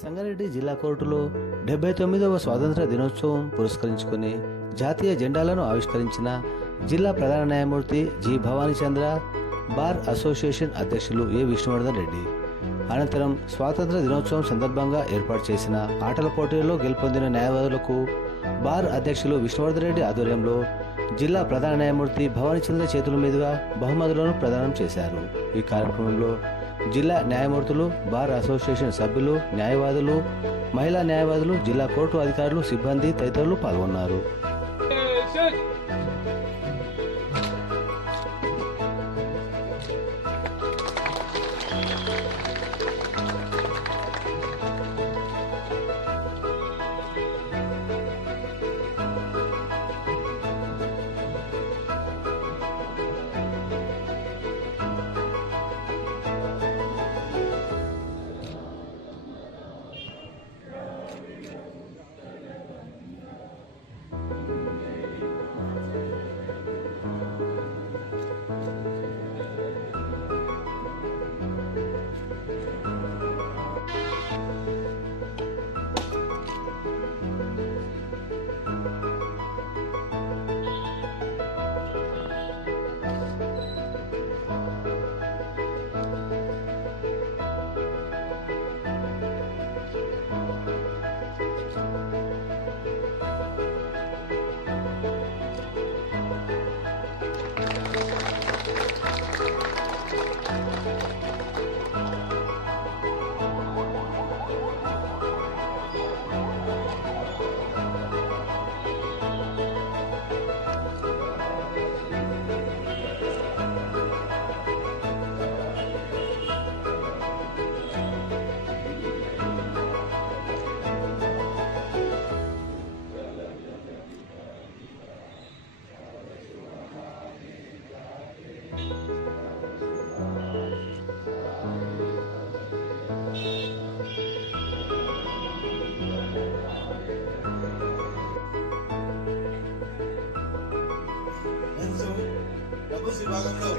సంగారెడ్డి జిల్లా కోర్టులో 79వ స్వాతంత్ర దినోత్సవం పురస్కరించుకుని జాతీయ జెండాలను ఆవిష్కరించిన జిల్లా ప్రధాన న్యాయమూర్తి జి భవానీచంద్ర, బార్ అసోసియేషన్ అధ్యక్షులు ఏ విష్ణువర్ధన్ రెడ్డి. అనంతరం స్వాతంత్ర దినోత్సవం సందర్భంగా ఏర్పాటు చేసిన ఆటల పోటీల్లో గెలుపొందిన న్యాయవాదులకు బార్ అధ్యక్షులు విష్ణువర్ధన్ రెడ్డి ఆధ్వర్యంలో జిల్లా ప్రధాన న్యాయమూర్తి భవానీచంద్ర చేతుల మీదుగా బహుమతులను ప్రదానం చేశారు. ఈ కార్యక్రమంలో జిల్లా న్యాయమూర్తులు, బార్ అసోసియేషన్ సభ్యులు, న్యాయవాదులు, మహిళా న్యాయవాదులు, జిల్లా కోర్టు అధికారులు, సిబ్బంది తదితరులు పాల్గొన్నారు. విభాగంలో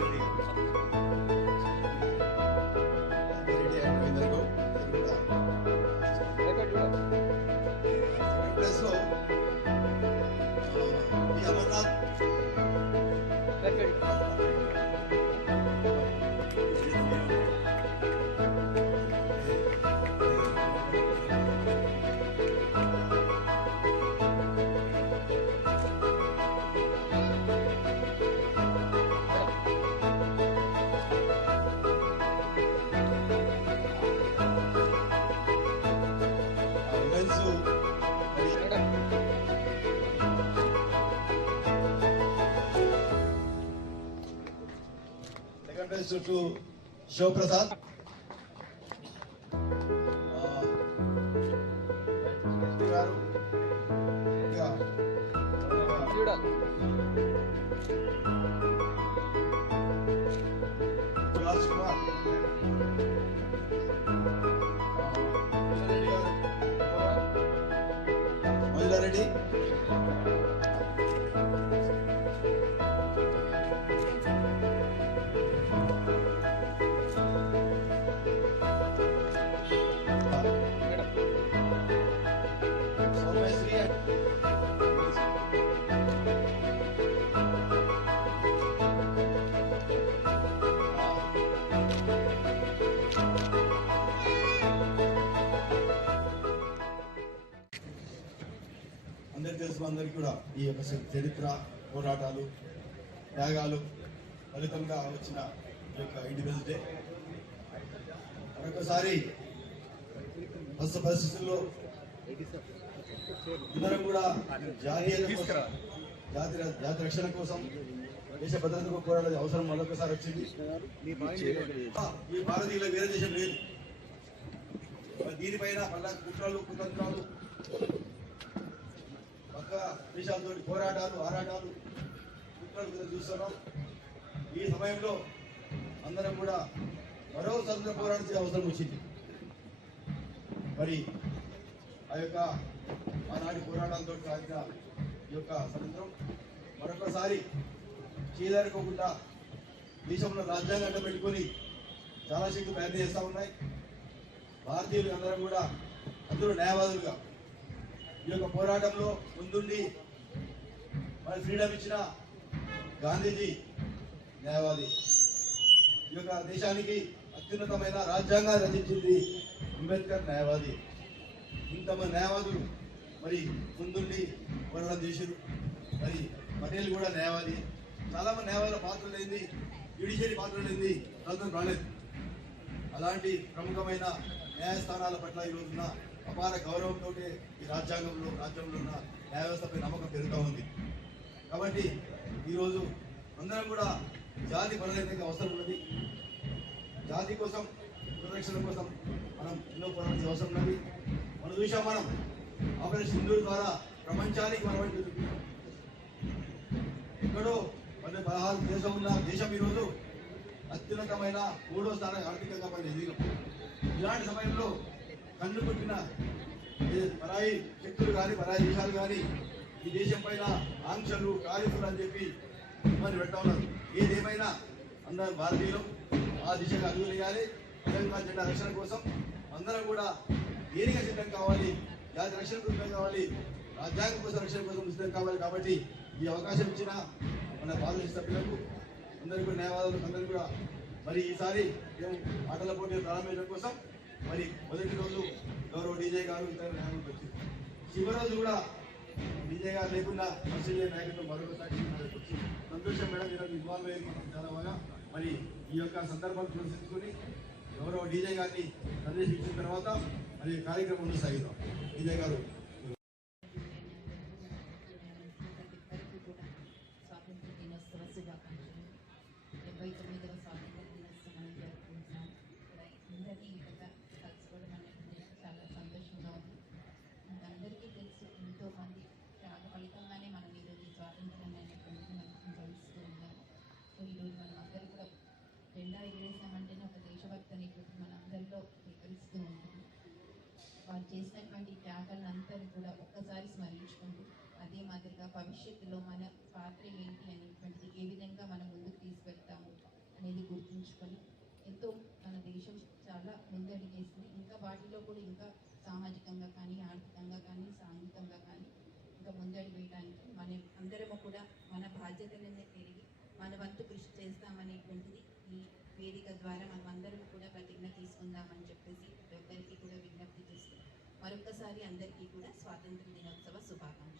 to Shivprasad. Ready? అందరికీ తెలుసు, అందరికీ కూడా ఈ యొక్క చరిత్ర, పోరాటాలు, త్యాగాలు ఫలితంగా వచ్చిన ఈ యొక్క ఇండిపెండెన్స్ డే. మరొకసారి ప్రస్తుత పరిస్థితుల్లో అందరం కూడా జాతి రక్షణ కోసం, దేశ భద్రతకు పోరాడే అవసరం మరొకసారి వచ్చింది. ఈ భారతీయుల వేరే దేశం లేదు. దీనిపైన కుట్రలు, కుతంత్రాలు, పక్క దేశాలతో పోరాటాలు, ఆరాటాలు, కుట్రలు చూస్తున్నాం. ఈ సమయంలో అందరం కూడా మరో స్వతంత్ర పోరాటానికి అవసరం వచ్చింది. మరి ఆ యొక్క ఆనాటి పోరాటాలతో సాగిన ఈ యొక్క స్వతంత్రం మరొకసారి చీదరుకోకుండా దేశంలో రాజ్యాంగం అడ్డం పెట్టుకొని చాలా శక్తులు ప్రయత్నం చేస్తూ ఉన్నాయి. భారతీయులు అందరం కూడా అందరూ న్యాయవాదులుగా ఈ యొక్క పోరాటంలో ముందుండి మన ఫ్రీడమ్ ఇచ్చిన గాంధీజీ న్యాయవాది, ఈ యొక్క దేశానికి అత్యున్నతమైన రాజ్యాంగాన్ని రచించింది అంబేద్కర్ న్యాయవాది. ఇంతమంది న్యాయవాదులు మరి ముందుండి పోరాటం చేశారు. మరి పటేల్ కూడా న్యాయవాది. చాలా మంది న్యాయవాదుల పాత్ర లేనిది, జ్యుడిషియరీ పాత్ర లేనిది స్వతంత్రం రాలేదు. అలాంటి ప్రముఖమైన న్యాయస్థానాల పట్ల ఈ రోజున అపార గౌరవంతో ఈ రాజ్యాంగంలో ఉన్న న్యాయ వ్యవస్థపై నమ్మకం పెరుగుతూ ఉంది. కాబట్టి ఈరోజు అందరం కూడా జాతి బలహీనతకి అవసరం ఉన్నది. జాతి కోసం, పరిరక్షణ కోసం మనం ఎన్నో పోరాడాల్సిన అవసరం ఉన్నది. మనం చూసాం, మనం ఆపరేషన్ సింధూర్ ద్వారా ప్రపంచానికి మనం ఎక్కడో 16 దేశం ఉన్న దేశం ఈరోజు అత్యున్నతమైన 3వ స్థానం ఆర్థికంగా మనం ఎదిగినాం. ఇలాంటి సమయంలో కన్ను కొట్టిన పరాయి శక్తులు కానీ, పరాయి దేశాలు కానీ ఈ దేశం పైన ఆంక్షలు, టారిఫ్లు అని చెప్పి ఇబ్బంది పెడతా ఉన్నారు. ఏదేమైనా అందరం భారతీయులు ఆ దిశగా అడుగులు వేయాలి. తెలంగాణ జెండా రక్షణ కోసం అందరం కూడా దేనిగా సిద్ధం కావాలి, జాతి రక్షణ సిద్ధం కావాలి, రాజ్యాంగం కోసం రక్షణ కోసం సిద్ధం కావాలి. కాబట్టి ఈ అవకాశం ఇచ్చిన మన పార్లమెంట్ సభ్యులకు అందరికీ, న్యాయవాదులకు అందరికీ కూడా మరి ఈసారి మేము ఆటల పోటీలు ప్రారంభించడం కోసం మరి మొదటి రోజు గౌరవ డీజే గారు ఇతర న్యాయమూర్తులు వచ్చింది. చివరి రోజు కూడా డీజే గారు లేకుండా పరిశీలన నాయకులు మరొకసారి వచ్చి సంతోషం మేడం, ఈరోజు ఇన్వాల్వ్ అయ్యి చాలా బాగా మరి ఈ యొక్క సందర్భాన్ని ప్రదర్శించుకొని గౌరవ డీజే గారిని సందేశించిన తర్వాత మరి కార్యక్రమం సాగిద్దాం. డీజే గారు స్వాతంత్ర దినోత్సవ శుభాకాంక్షలు. 79వ స్వాతంత్ర దినోత్సవం మనం జరుపుకుంటున్నాం. అందరినీ ఇక్కడ కలుసుకోవడం అనేది చాలా సంతోషంగా ఉంది. అందరికీ తెలుసు, ఎంతోమంది త్యాగ ఫలితంగానే మనం ఈరోజు ఈ స్వాతంత్రాన్ని అనేటువంటిది మనం అనుభవిస్తూ ఉన్నాము. సో ఈరోజు మనం అందరూ కూడా జెండా ఎగిరేసామంటేనే ఒక దేశభక్తి అనేటువంటి మన అందరిలో స్వీకరిస్తూ ఉంటుంది. వారు చేసినటువంటి త్యాగాలను అందరూ కూడా ఒక్కసారి స్మరించుకుంటూ అదే మాదిరిగా భవిష్యత్తులో మన పాత్ర ఏంటి అనేటువంటిది, ఏ విధంగా మనం ముందుకు తీసుకెళ్తాము అనేది గుర్తుంచుకొని ఎంతో మన దేశం చాలా ముందడుగేసింది. ఇంకా వాటిలో కూడా ఇంకా సామాజికంగా కానీ, ఆర్థికంగా కానీ, సాంఘికంగా కానీ ఇంకా ముందడుగు వేయడానికి మనం అందరము కూడా మన బాధ్యతలనే తిరిగి మన వంతు కృషి చేస్తామనేటువంటిది ఈ వేదిక ద్వారా మనం అందరం కూడా ప్రతిజ్ఞ తీసుకుందామని చెప్పేసి ఒక్కరికి కూడా విజ్ఞప్తి చేస్తూ మరొకసారి అందరికీ కూడా స్వాతంత్ర దినోత్సవ శుభాకాంక్షలు.